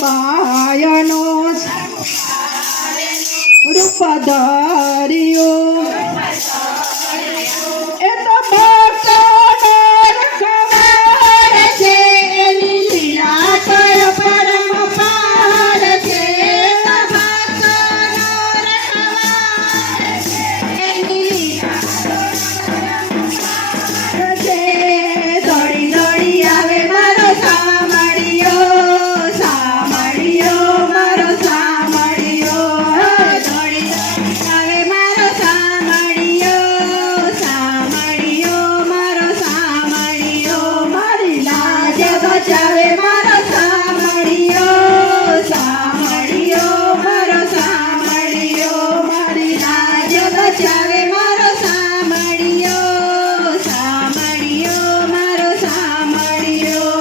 બાયનો રૂપ ધાર્યો એ તો ભક્તો રખવાળ છે એની લીલા તો પરમ પાર છે ભક્તો રખવાળ છે એની લીલા છે દોડી દોડી આવે મારો સામળિયો મારો સામળિયો દોડી દોડી આવે મારો સામળિયો મારો સામળિયો મારી લાજ બચાવે મારો સામળિયો મારો સામળિયો મારી લાજ બચાવે મારો સામળિયો મારો સામળિયો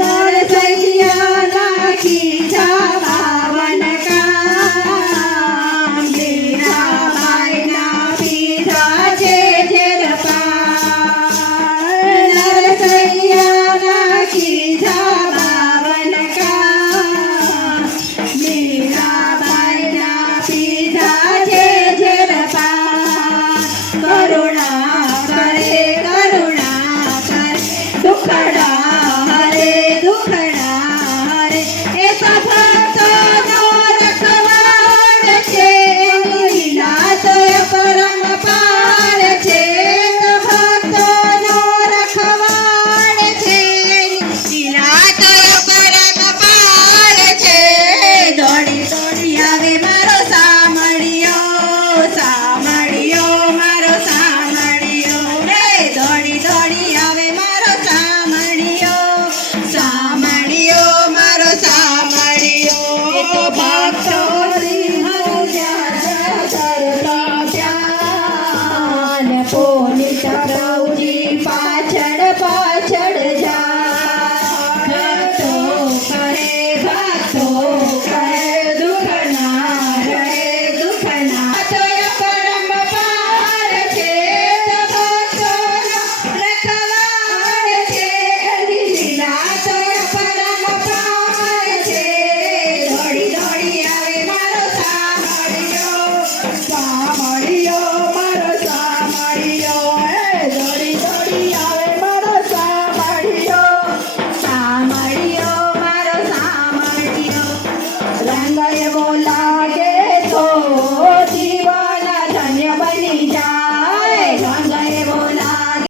નરસૈયા નાખી જાવાવન કામ મીરાબાઈના પીધા છે ઝેર પાન નરસૈયા નાખી જાવાવન કામ મીરાબાઈના પીધા છે ઝેર પાન કરુણા કરે દુખડા હરે એ તો ભક્તોનો રખવાળ છે લીલા તો પરમ પાર છે ભક્તોનો રખવાળ છે લીલા તો પરમ પાર છે દોડી દોડી આવે મારો સામળિયો મારો સામળિયો રે દોડી દોડી આવે મારો સામળિયો મારો સામળિયો ભક્તો પોલીસ પ્રભુજી પાછળ પાછળ જા ભક્તો કહે દુખના રહે દુખના તો પરમ પાર છે ભક્તોનો રખવાળ છે લીલા તો પરમ પાર છે દોડી દોડી આવે મારો સામળિયો મારો સામળિયો દોડી દોડી આવે મારો સામળિયો મારો સામળિયો રંગય